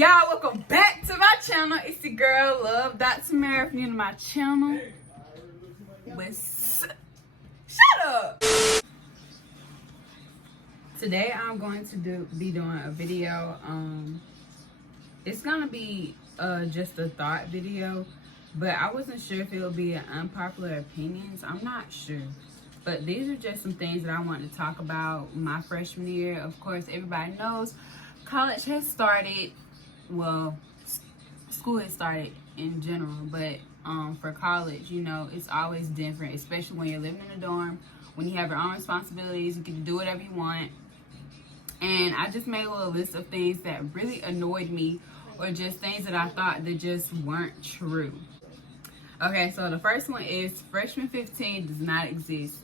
Y'all, welcome back to my channel. It's your girl, Love Dr. Mary. If you're new to my channel, shut up. Today I'm going to be doing a video. It's gonna be just a thought video, but I wasn't sure if it would be an unpopular opinions. I'm not sure, but these are just some things that I want to talk about my freshman year. Of course, everybody knows college has started. Well, school has started in general, but for college, you know, it's always different, especially when you're living in a dorm, when you have your own responsibilities, you can do whatever you want. And I just made a little list of things that really annoyed me, or just things that I thought that just weren't true. Okay, so the first one is freshman 15 does not exist.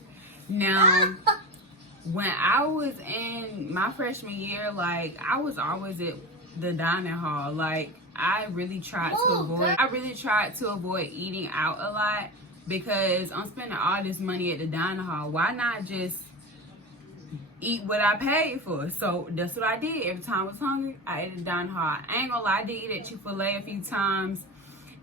Now, when I was in my freshman year, like, I was always at the dining hall. Like, I really tried to avoid eating out a lot, because I'm spending all this money at the dining hall. Why not just eat what I paid for? So that's what I did. Every time I was hungry, I ate at the dining hall. I ain't gonna lie, I did eat at Chick-fil-A a few times,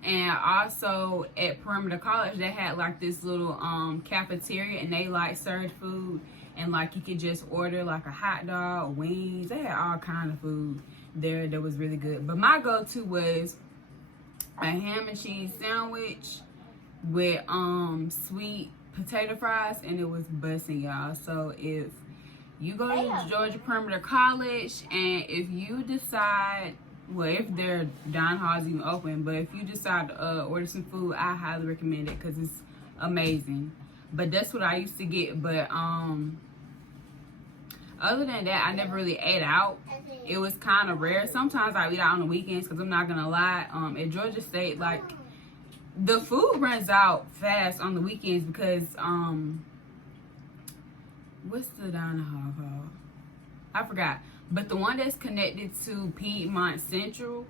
and also at Perimeter College they had like this little cafeteria, and they like served food, and like you could just order like a hot dog, wings. They had all kind of food there that was really good. But my go-to was a ham and cheese sandwich with sweet potato fries, and it was busting, y'all. So if you go to Georgia Perimeter College, and if you decide, well, if their dining hall is even open, but if you decide to order some food, I highly recommend it because it's amazing. But that's what I used to get. But other than that, I never really ate out. It was kind of rare. Sometimes I eat out on the weekends, because I'm not gonna lie, at Georgia State, like, the food runs out fast on the weekends, because what's the dining hall called? I forgot. But the one that's connected to Piedmont Central,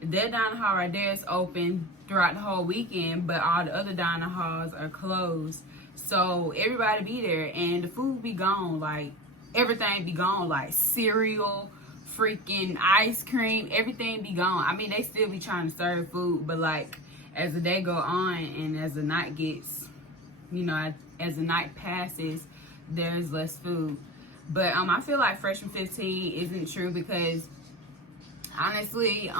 their dining hall right there is open throughout the whole weekend, but all the other dining halls are closed. So everybody be there, and the food be gone. Like, everything be gone. Like cereal, freaking ice cream, everything be gone. I mean, they still be trying to serve food, but like, as the day go on and as the night gets, you know, as the night passes, there's less food. But I feel like freshman 15 isn't true, because honestly,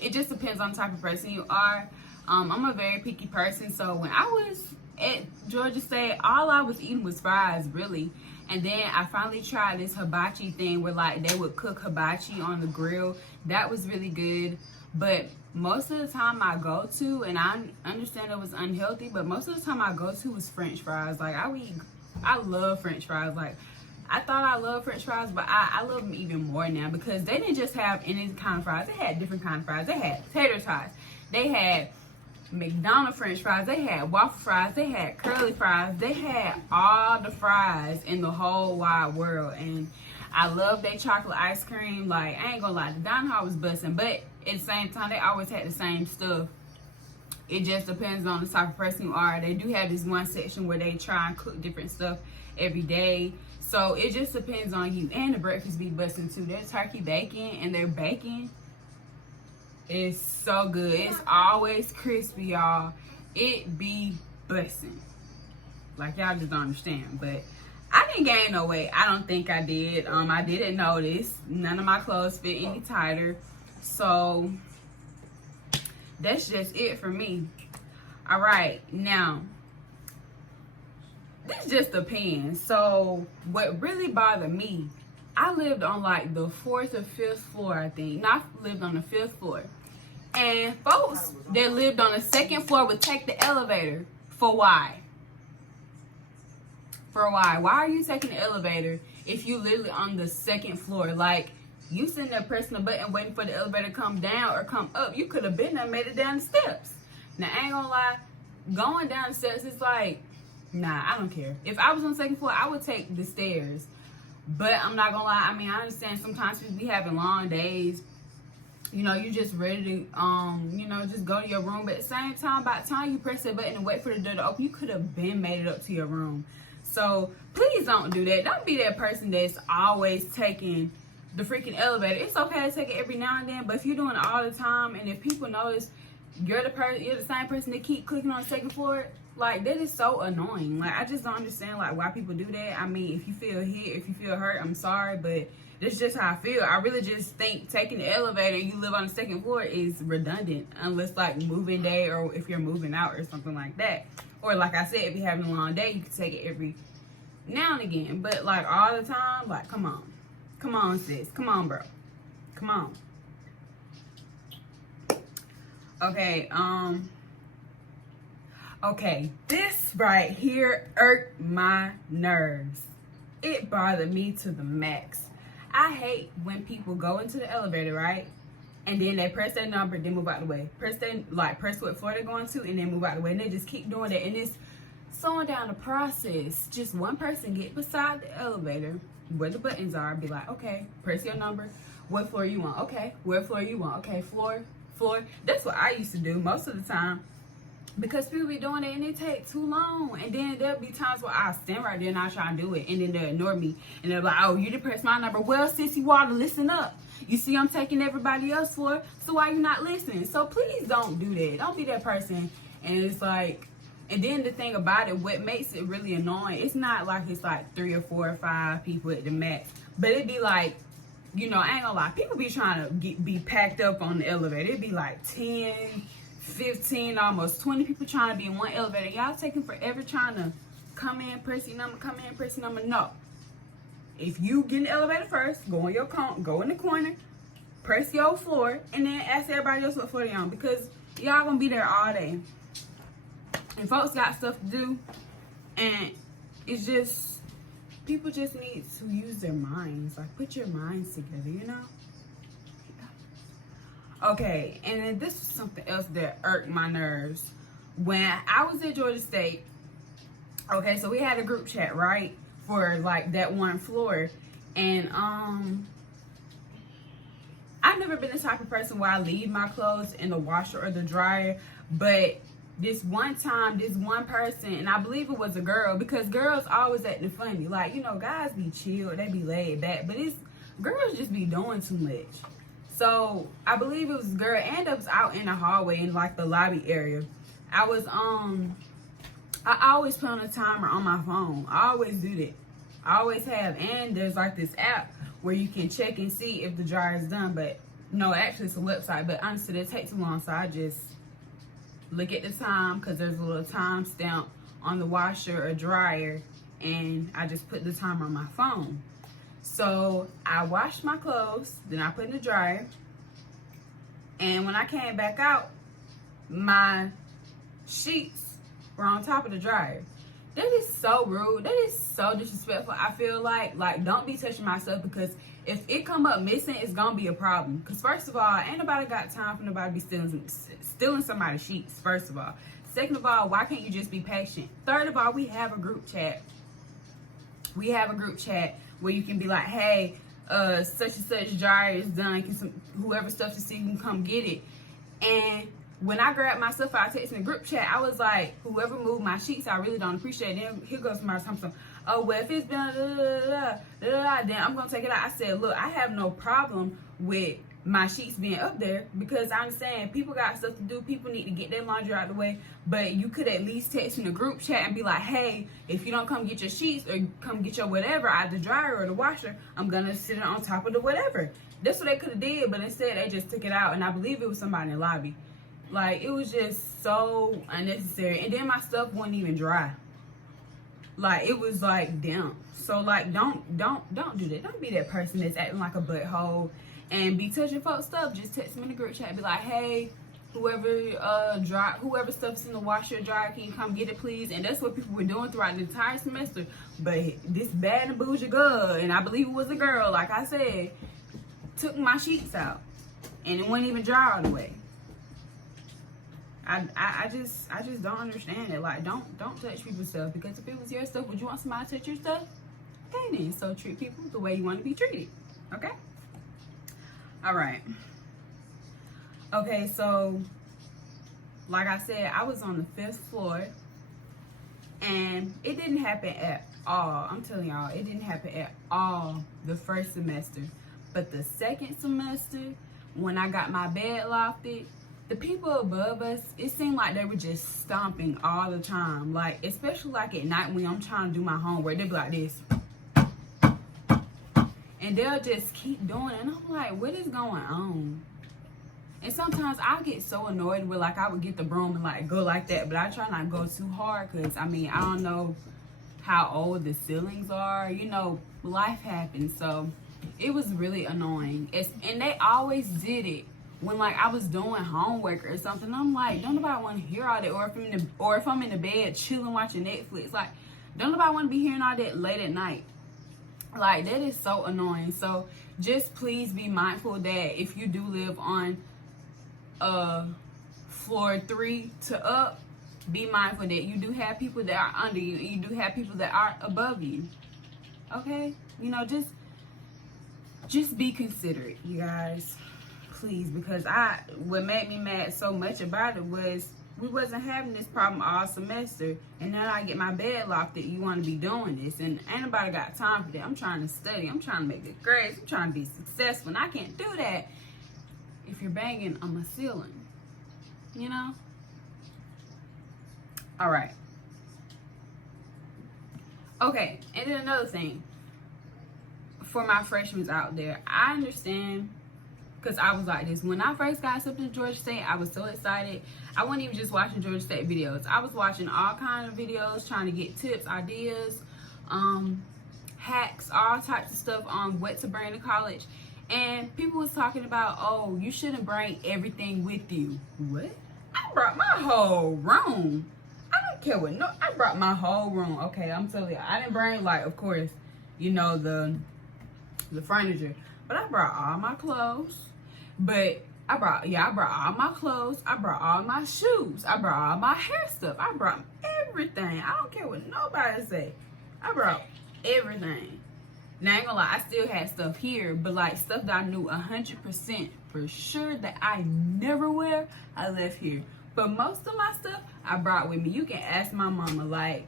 it just depends on the type of person you are. I'm a very picky person, so when I was at Georgia State, all I was eating was fries, really. And then I finally tried this hibachi thing where, like, they would cook hibachi on the grill. That was really good. But most of the time I go to, and I understand it was unhealthy, but most of the time I go to was French fries. Like, I love French fries. Like, I thought I loved French fries, but I love them even more now, because they didn't just have any kind of fries. They had different kind of fries. They had tater tots. They had McDonald's French fries. They had waffle fries. They had curly fries. They had all the fries in the whole wide world. And I love their chocolate ice cream. Like, I ain't gonna lie, the dining hall was busting, but at the same time, they always had the same stuff. It just depends on the type of person you are. They do have this one section where they try and cook different stuff every day. So it just depends on you. And the breakfast be busting too. Their turkey bacon, and their bacon is so good. It's always crispy, y'all. It be busting. Like, y'all just don't understand. But I didn't gain no weight. I don't think I did. I didn't notice. None of my clothes fit any tighter. So that's just it for me. All right, now this just depends. So what really bothered me, I lived on like the 4th or 5th floor, I think. No, I lived on the 5th floor. And folks that lived on the 2nd floor would take the elevator. For why? For why? Why are you taking the elevator if you literally on the 2nd floor? Like, you sitting there pressing the button waiting for the elevator to come down or come up. You could have been there, made it down the steps. Now, I ain't gonna lie, going down the steps is like, nah, I don't care. If I was on the 2nd floor, I would take the stairs. But I'm not gonna lie, I mean, I understand sometimes people be having long days. You know, you're just ready to, you know, just go to your room. But at the same time, by the time you press that button and wait for the door to open, you could have been made it up to your room. So please don't do that. Don't be that person that's always taking the freaking elevator. It's okay to take it every now and then, but if you're doing it all the time, and if people notice you're the same person that keep clicking on the second floor, like, that is so annoying. Like, I just don't understand, like, why people do that. I mean, if you feel hit, if you feel hurt, I'm sorry, but that's just how I feel. I really just think taking the elevator and you live on the second floor is redundant, unless, like, moving day, or if you're moving out or something like that. Or, like I said, if you're having a long day, you can take it every now and again. But, like, all the time, like, come on. Come on, sis. Come on, bro. Come on. Okay, okay, this right here irked my nerves. It bothered me to the max. I hate when people go into the elevator, right? And then they press their number, then move out the way. Press what floor they're going to, and then move out the way. And they just keep doing that. And it's slowing down the process. Just one person get beside the elevator where the buttons are, be like, okay, press your number. What floor you want? Okay, what floor you want? Okay, floor. That's what I used to do most of the time, because people be doing it and it take too long. And then there'll be times where I stand right there and I try to do it, and then they'll ignore me, and they're like, oh, you didn't press my number. Well, sissy water, listen up. You see I'm taking everybody else for, so why you not listening? So please don't do that. Don't be that person. And it's like, and then the thing about it, what makes it really annoying, it's not like it's like 3 or 4 or 5 people at the max, but it'd be like, you know, I ain't gonna lie, people be trying to be packed up on the elevator. It'd be like 10, 15, almost 20 people trying to be in one elevator. Y'all taking forever trying to come in, press your number, come in, press your number. No. If you get in the elevator first, go in the corner, press your floor, and then ask everybody else what floor they on, because y'all gonna be there all day. And folks got stuff to do, and it's just, people just need to use their minds. Like, put your minds together, you know? Okay, and then this is something else that irked my nerves. When I was at Georgia State, okay, so we had a group chat, right? For, like, that one floor. And, I've never been the type of person where I leave my clothes in the washer or the dryer, but this one time, this one person, and I believe it was a girl, because girls always acting funny. Like, you know, guys be chill, they be laid back, but it's girls just be doing too much. So I believe it was a girl, and it was out in the hallway in like the lobby area. I was I always put on a timer on my phone. I always do that. I always have. And there's like this app where you can check and see if the dryer is done. But no, actually it's a website. But honestly, it takes too long, so I just look at the time, because there's a little time stamp on the washer or dryer, and I just put the timer on my phone. So I washed my clothes, then I put in the dryer, and when I came back out, my sheets were on top of the dryer. That is so rude. That is so disrespectful. I feel like don't be touching my stuff, because if it come up missing, it's gonna be a problem. Because first of all, ain't nobody got time for nobody to be stealing somebody's sheets, first of all. Second of all, why can't you just be patient? Third of all, we have a group chat. We have a group chat where you can be like, hey, such and such dryer is done. Whoever stuff to see can come get it. And when I grabbed my stuff, I texted in the group chat. I was like, whoever moved my sheets, I really don't appreciate it. Then here goes somebody something. Oh, well, if it's been then I'm gonna take it out. I said, look, I have no problem with my sheets being up there, because I understand people got stuff to do. People need to get their laundry out of the way. But you could at least text in the group chat and be like, hey, if you don't come get your sheets or come get your whatever out the dryer or the washer, I'm gonna sit it on top of the whatever. That's what they could have did, but instead they just took it out. And I believe it was somebody in the lobby. Like, it was just so unnecessary. And then my stuff wasn't even dry. Like, it was like damp. So like, don't do that. Don't be that person that's acting like a butthole and be touching folks' stuff. Just text me in the group chat and be like, hey, whoever stuff's in the washer or dryer, can you come get it, please? And that's what people were doing throughout the entire semester. But this bad and bougie girl, and I believe it was a girl, like I said, took my sheets out, and it wasn't even dry all the way. I just don't understand it. Like, don't touch people's stuff, because if it was your stuff, would you want somebody to touch your stuff? Okay then, so treat people the way you want to be treated. Okay? All right. Okay, so like I said, I was on the 5th floor, and it didn't happen at all. I'm telling y'all, it didn't happen at all the first semester. But the second semester, when I got my bed lofted, the people above us, it seemed like they were just stomping all the time. Like, especially like at night when I'm trying to do my homework, they'd be like this. And they'll just keep doing it. And I'm like, what is going on? And sometimes I get so annoyed with, like, I would get the broom and like go like that, but I try not to go too hard because, I mean, I don't know how old the ceilings are. You know, life happens. So it was really annoying. And they always did it when, like, I was doing homework or something. I'm like, don't nobody want to hear all that. Or if I'm in the bed chilling watching Netflix, like, don't nobody want to be hearing all that late at night. Like, that is so annoying. So just please be mindful that if you do live on floor 3 to up, be mindful that you do have people that are under you and you do have people that are above you. Okay? You know, just be considerate, you guys. Please, because what made me mad so much about it was we wasn't having this problem all semester, and now I get my bed lofted. You want to be doing this, and ain't nobody got time for that. I'm trying to study. I'm trying to make good grades. I'm trying to be successful, and I can't do that if you're banging on my ceiling, you know? All right. Okay, and then another thing for my freshmen out there, I understand. Because I was like this. When I first got accepted to Georgia State, I was so excited. I wasn't even just watching Georgia State videos. I was watching all kinds of videos, trying to get tips, ideas, hacks, all types of stuff on what to bring to college. And people was talking about, oh, you shouldn't bring everything with you. What? I brought my whole room. I don't care what. No, I brought my whole room. Okay, I'm telling you. I didn't bring, like, of course, you know, the furniture. But I brought all my clothes. But I brought all my clothes. I brought all my shoes. I brought all my hair stuff. I brought everything. I don't care what nobody say. I brought everything. Now, I ain't gonna lie, I still had stuff here, but like stuff that I knew 100% for sure that I never wear, I left here. But most of my stuff I brought with me. You can ask my mama. Like,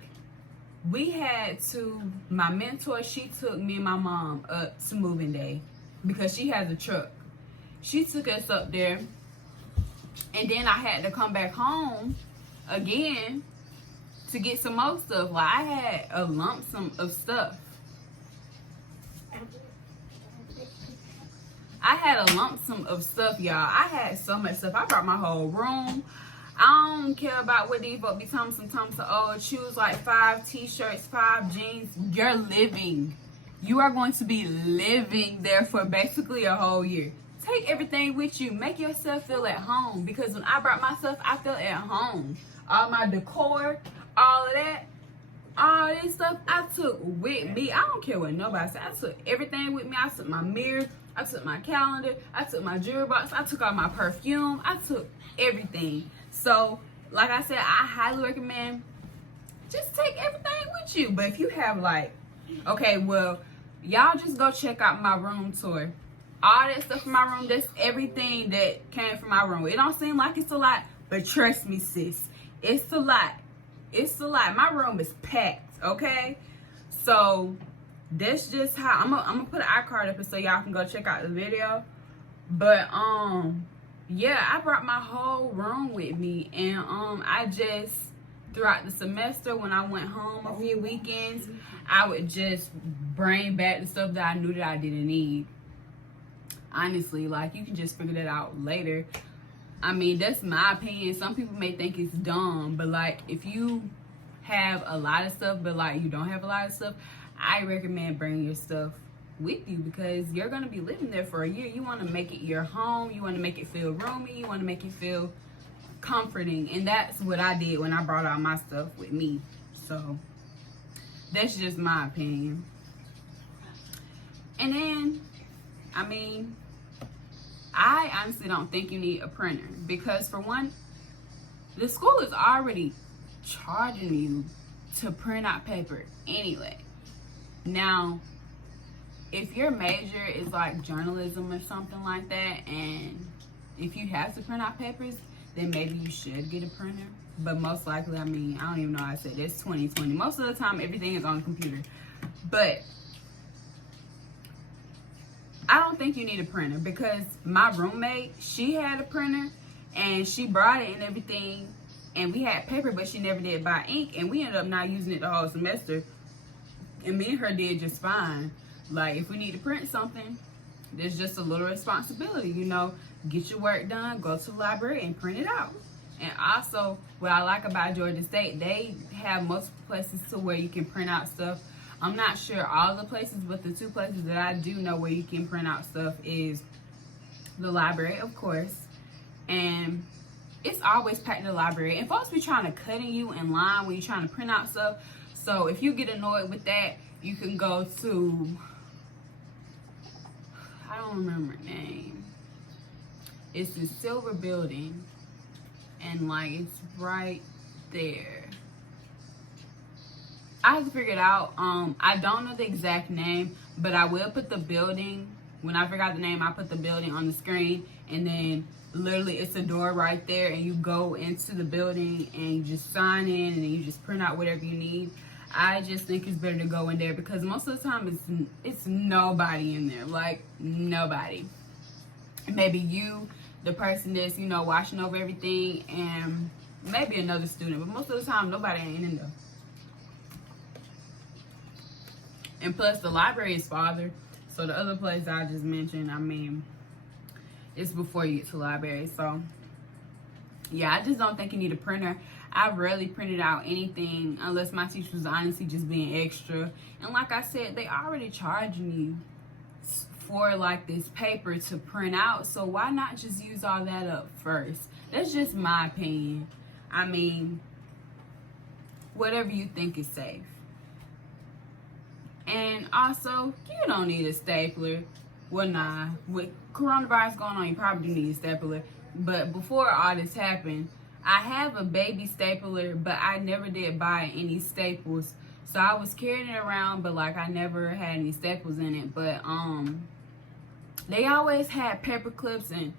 my mentor, she took me and my mom up to moving day because she has a truck. She took us up there, and then I had to come back home again to get some more stuff. Like, I had a lump sum of stuff. Y'all. I had so much stuff. I brought my whole room. I don't care about what these folks be telling me sometimes. Oh, choose like 5 t-shirts, 5 jeans. You're living. You are going to be living there for basically a whole year. Take everything with you. Make yourself feel at home. Because when I brought my stuff, I felt at home. All my decor, all of that, all this stuff I took with me. I don't care what nobody said. I took everything with me. I took my mirror. I took my calendar. I took my jewelry box. I took all my perfume. I took everything. So, like I said, I highly recommend just take everything with you. But if you have like, okay, well, y'all just go check out my room tour. All that stuff in my room, that's everything that came from my room. It don't seem like it's a lot, but trust me, sis, it's a lot. It's a lot. My room is packed, okay? So that's just how I'm gonna put an iCard up so y'all can go check out the video. But yeah, I brought my whole room with me, and I just throughout the semester when I went home a few weekends, I would just bring back the stuff that I knew that I didn't need. Honestly, like, you can just figure that out later. I mean, that's my opinion. Some people may think it's dumb, but like, if you have a lot of stuff, but like you don't have a lot of stuff, I recommend bringing your stuff with you because you're going to be living there for a year. You want to make it your home. You want to make it feel roomy. You want to make it feel comforting. And that's what I did when I brought all my stuff with me. So that's just my opinion. And then, I mean, I honestly don't think you need a printer because, for one, the school is already charging you to print out paper anyway. Now, if your major is like journalism or something like that, and if you have to print out papers, then maybe you should get a printer. But most likely, I mean, I don't even know how I said this, 2020. Most of the time, everything is on the computer. But I don't think you need a printer, because my roommate, she had a printer and she brought it and everything, and we had paper, but she never did buy ink, and we ended up not using it the whole semester, and me and her did just fine. Like, if we need to print something, there's just a little responsibility, you know, get your work done, go to the library and print it out. And also, what I like about Georgia State, they have multiple places to where you can print out stuff. I'm not sure all the places, but the 2 places that I do know where you can print out stuff is the library, of course, and it's always packed in the library. And folks be trying to cut in you in line when you're trying to print out stuff. So if you get annoyed with that, you can go to, I don't remember the name. It's the silver building, and like it's right there. I have to figure it out. I don't know the exact name, but I will put the building, when I figure out the name, I put the building on the screen, and then literally it's a door right there, and you go into the building and you just sign in, and then you just print out whatever you need. I just think it's better to go in there, because most of the time it's nobody in there, like nobody. Maybe you, the person that's, you know, watching over everything, and maybe another student, but most of the time nobody ain't in there. And plus, the library is farther. So the other place I just mentioned, I mean, it's before you get to the library. So, yeah, I just don't think you need a printer. I rarely printed out anything unless my teacher was honestly just being extra. And like I said, they already charging you for like this paper to print out. So why not just use all that up first? That's just my opinion. I mean, whatever you think is safe. And also, you don't need a stapler. Well, nah, with coronavirus going on, you probably do need a stapler. But before all this happened, I have a baby stapler, but I never did buy any staples. So I was carrying it around, but like I never had any staples in it. But they always had paper clips and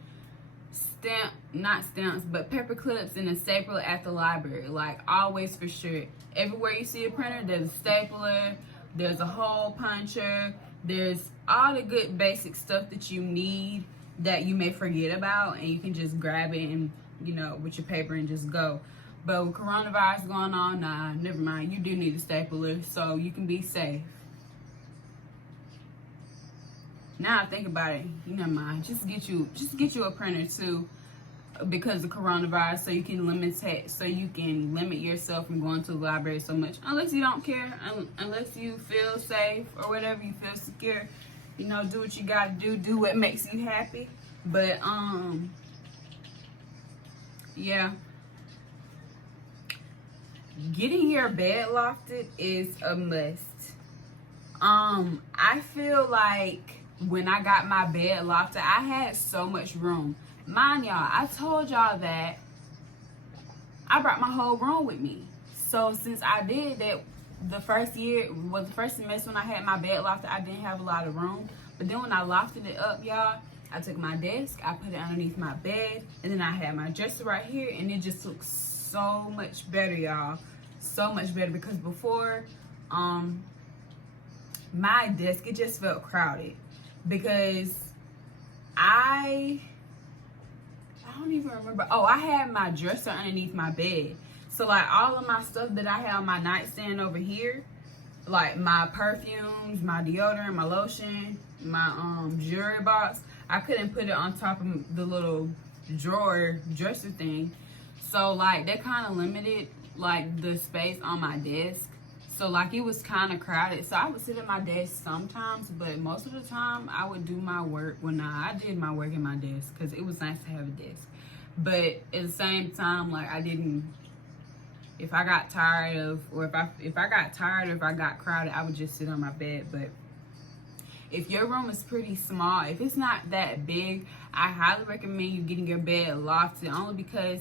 not stamps, but paper clips and a stapler at the library. Like, always, for sure. Everywhere you see a printer, there's a stapler. There's a hole puncher. There's all the good basic stuff that you need that you may forget about, and you can just grab it and, you know, with your paper and just go. But with coronavirus going on, nah, never mind. You do need a stapler, so you can be safe. Now I think about it, you never mind. Just get you a printer too, because of coronavirus, so you can limit yourself from going to the library so much, unless you don't care, unless you feel safe or whatever, you feel secure, you know, do what you gotta do what makes you happy. But yeah, getting your bed lofted is a must. I feel like when I got my bed lofted, I had so much room. Mind y'all, I told y'all that I brought my whole room with me. So since I did that, the first semester when I had my bed lofted, I didn't have a lot of room. But then when I lofted it up, y'all, I took my desk, I put it underneath my bed, and then I had my dresser right here, and it just looks so much better, y'all. So much better, because before, my desk, it just felt crowded, because I don't even remember. Oh, I had my dresser underneath my bed. So like all of my stuff that I had on my nightstand over here, like my perfumes, my deodorant, my lotion, my jewelry box, I couldn't put it on top of the little drawer dresser thing. So like that kind of limited like the space on my desk. So like it was kind of crowded. So I would sit at my desk sometimes, but most of the time I would do my work. Well, nah, I did my work at my desk because it was nice to have a desk. But at the same time, like I didn't, if I got tired of, or if I got crowded, I would just sit on my bed. But if your room is pretty small, if it's not that big, I highly recommend you getting your bed lofted, only because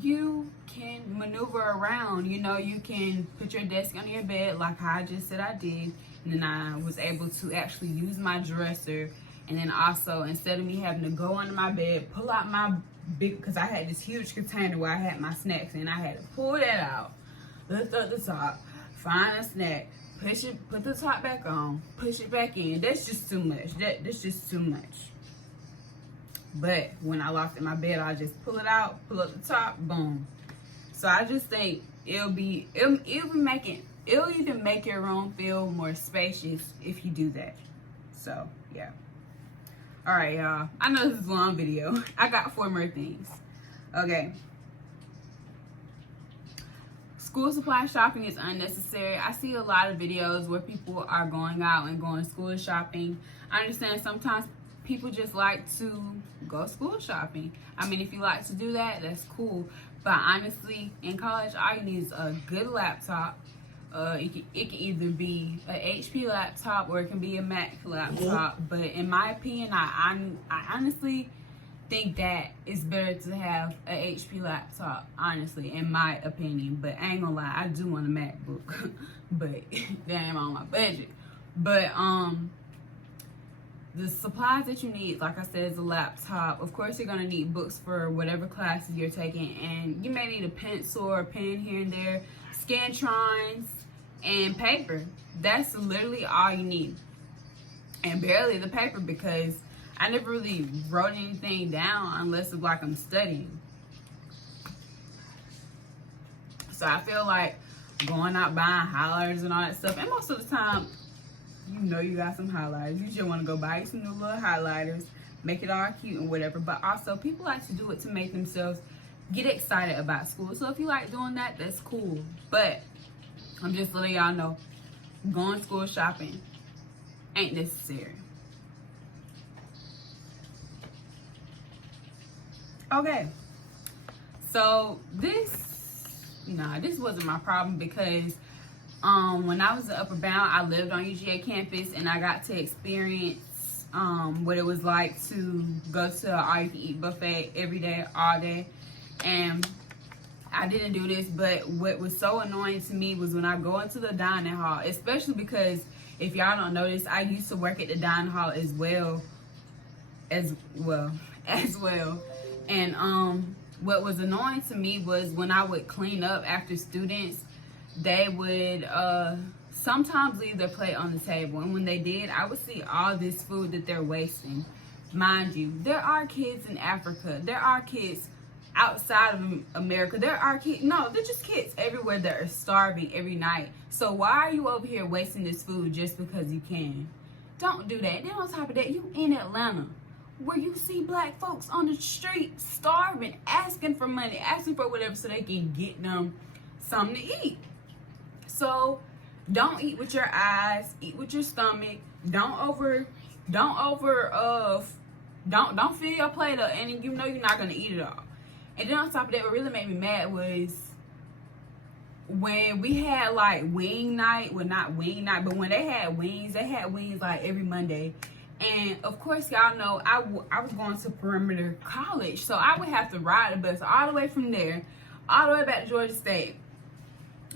you can maneuver around. You know, you can put your desk on your bed like how I just said I did, and then I was able to actually use my dresser. And then also, instead of me having to go under my bed, pull out my big, because I had this huge container where I had my snacks, and I had to pull that out, lift up the top, find a snack, push it, put the top back on, push it back in. That's just too much. That's just too much. But when I locked in my bed, I just pull it out, pull up the top, boom. So I just think it'll even make your room feel more spacious if you do that. So yeah. All right, y'all. I know this is a long video. I got 4 more things. Okay. School supply shopping is unnecessary. I see a lot of videos where people are going out and going school shopping. I understand sometimes people just like to go school shopping. I mean, if you like to do that, that's cool. But honestly, in college, all you need is a good laptop. It can either be an HP laptop or it can be a Mac laptop. But in my opinion, I honestly think that it's better to have an HP laptop, honestly, in my opinion. But I ain't gonna lie, I do want a MacBook, but that ain't on my budget. But the supplies that you need, like I said, is a laptop. Of course, you're gonna need books for whatever classes you're taking, and you may need a pencil or a pen here and there, Scantrons, and paper. That's literally all you need, and barely the paper, because I never really wrote anything down unless it's like I'm studying. So I feel like going out buying highlighters and all that stuff, and most of the time, you know you got some highlighters. You just want to go buy you some new little highlighters, make it all cute and whatever. But also, people like to do it to make themselves get excited about school. So if you like doing that, that's cool. But I'm just letting y'all know, going school shopping ain't necessary. Okay, so this wasn't my problem, because when I was at Upper Bound, I lived on UGA campus, and I got to experience what it was like to go to an all-you-can-eat buffet every day, all day. And I didn't do this, but what was so annoying to me was when I go into the dining hall, especially because, if y'all don't know this, I used to work at the dining hall as well. And what was annoying to me was when I would clean up after students, they would sometimes leave their plate on the table. And when they did, I would see all this food that they're wasting. Mind you, there are kids in Africa. There are kids outside of America. There are kids, no, they're just kids everywhere that are starving every night. So why are you over here wasting this food just because you can? Don't do that. Then on top of that, you in Atlanta, where you see black folks on the street starving, asking for money, asking for whatever so they can get them something to eat. So don't eat with your eyes, eat with your stomach. Don't fill your plate up, and you know you're not gonna eat it all. And then on top of that, what really made me mad was when we had like wing night. Well, not wing night, but when they had wings like every Monday. And of course, y'all know I was going to Perimeter College, so I would have to ride the bus all the way from there, all the way back to Georgia State.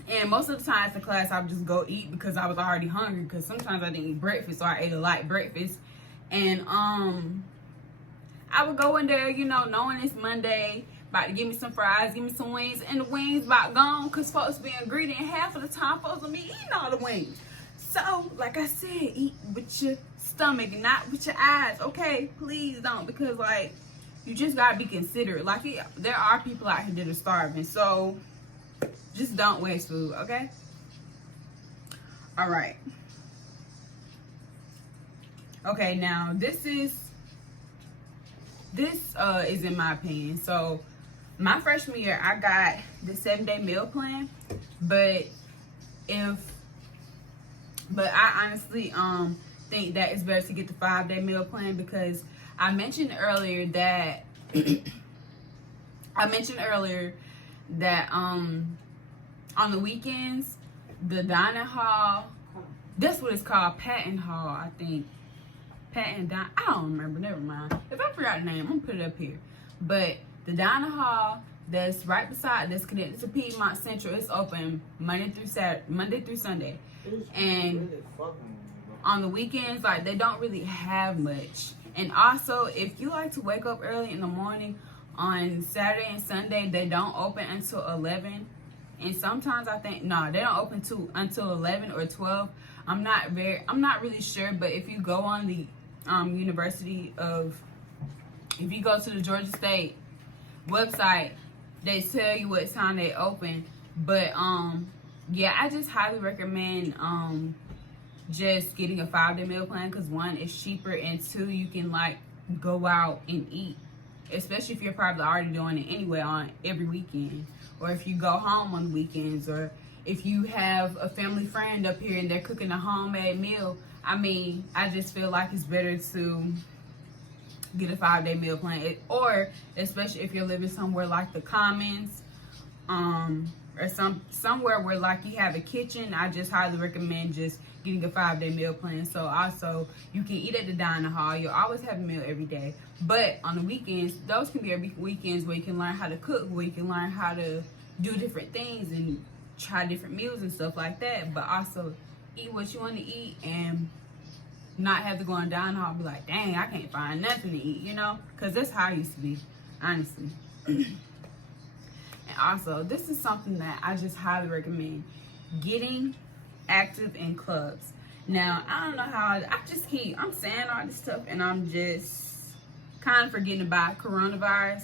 And most of the time after class, I would just go eat because I was already hungry, because sometimes I didn't eat breakfast, so I ate a light breakfast. And I would go in there, you know, knowing it's Monday, about to give me some fries, give me some wings, and the wings about gone because folks being greedy, and half of the time folks will be eating all the wings. So, like I said, eat with your stomach and not with your eyes, okay? Please don't, because, like, you just gotta be considerate. Like, there are people out here that are starving, so just don't waste food, okay? All right. Okay, now this is in my opinion. So, my freshman year, I got the 7-day meal plan, but I honestly think that it's better to get the 5-day meal plan, because I mentioned earlier that on the weekends, the dining hall, that's what it's called, Patton Hall, I think. Patton Dine, I don't remember, never mind. If I forgot the name, I'm gonna put it up here. But the dining hall that's right beside, that's connected to Piedmont Central, it's open Monday through Sunday. And on the weekends, like, they don't really have much. And also, if you like to wake up early in the morning, on Saturday and Sunday, they don't open until 11. and sometimes I think no, they don't open until 11 or 12. I'm not really sure, but if you go on the if you go to the Georgia State website, they tell you what time they open. But yeah, I just highly recommend just getting a 5-day meal plan, because one, it's cheaper, and two, you can like go out and eat, especially if you're probably already doing it anyway on every weekend, or if you go home on the weekends, or if you have a family friend up here and they're cooking a homemade meal. I mean, I just feel like it's better to get a 5-day meal plan, or especially if you're living somewhere like the Commons, or somewhere where like you have a kitchen. I just highly recommend just getting a 5-day meal plan. So also you can eat at the dining hall. You'll always have a meal every day, but on the weekends, those can be weekends where you can learn how to cook, where you can learn how to do different things and try different meals and stuff like that, but also eat what you want to eat and not have to go on down hall and be like, dang, I can't find nothing to eat, you know? Because that's how I used to be, honestly. And also, this is something that I just highly recommend: getting active in clubs. Now, I don't know how, I'm saying all this stuff and I'm just kind of forgetting about coronavirus,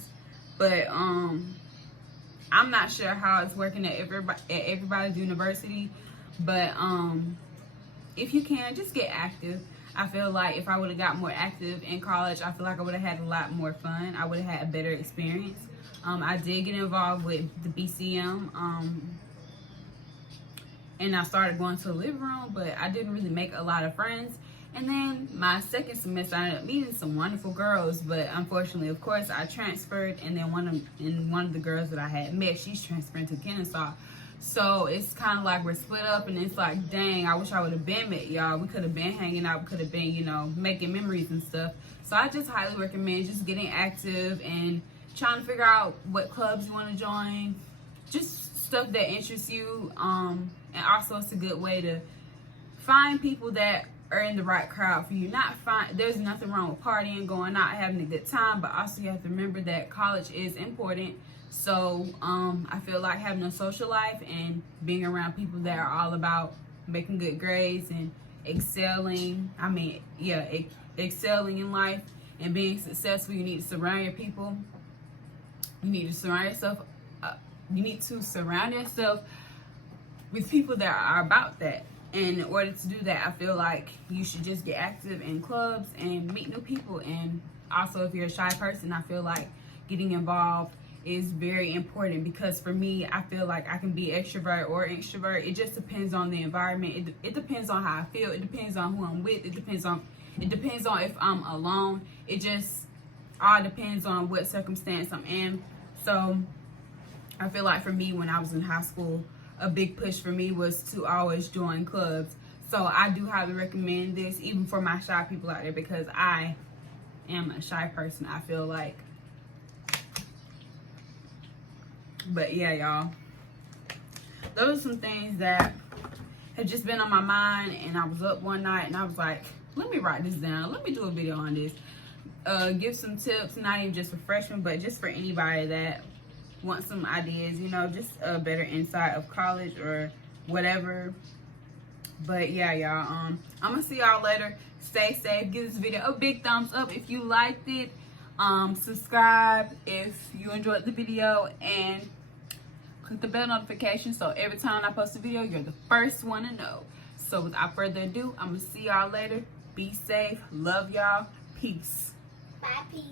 but I'm not sure how it's working at everybody's university, but if you can, just get active. I feel like if I would have got more active in college, I feel like I would have had a lot more fun. I would have had a better experience. I did get involved with the BCM, and I started going to the living room, but I didn't really make a lot of friends. And then my second semester, I ended up meeting some wonderful girls, but unfortunately, of course, I transferred, and then one of the girls that I had met, she's transferring to Kennesaw. So it's kind of like we're split up, and it's like, dang, I wish I would have been met y'all. We could have been hanging out. We could have been, you know, making memories and stuff. So I just highly recommend just getting active and trying to figure out what clubs you want to join, just stuff that interests you. And also, it's a good way to find people that are in the right crowd for you. There's nothing wrong with partying, going out, having a good time, but also you have to remember that college is important. So I feel like having a social life and being around people that are all about making good grades and excelling in life and being successful, you need to surround yourself with people that are about that. And in order to do that, I feel like you should just get active in clubs and meet new people. And also, if you're a shy person, I feel like getting involved is very important, because for me, I feel like I can be extrovert or introvert. It just depends on the environment. It depends on how I feel. It depends on who I'm with. It depends on if I'm alone. It just all depends on what circumstance I'm in. So I feel like for me, when I was in high school, a big push for me was to always join clubs. So I do highly recommend this, even for my shy people out there, because I am a shy person, I feel like. But yeah, y'all, those are some things that have just been on my mind, and I was up one night and I was like, let me write this down, let me do a video on this, give some tips, not even just for freshmen, but just for anybody that wants some ideas, you know, just a better insight of college or whatever. But yeah, y'all, I'm gonna see y'all later. Stay safe. Give this video a big thumbs up if you liked it. Subscribe if you enjoyed the video, and click the bell notification so every time I post a video, you're the first one to know. So without further ado, I'm gonna see y'all later. Be safe. Love y'all. Peace. Bye, peace.